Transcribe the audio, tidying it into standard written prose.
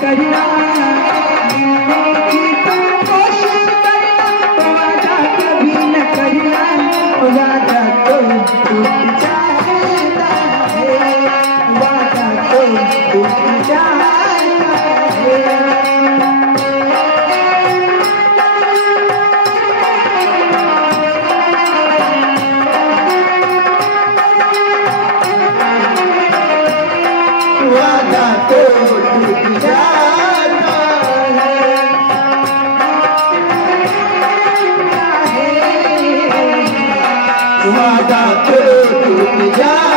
करना, मिलने की तुम कोशिश करना, वादा कभी न करना, वादा तो टूट जाता है, वादा तो टूट जाता है। वादा तो टूट जाता है, वादा तो टूट जाता है।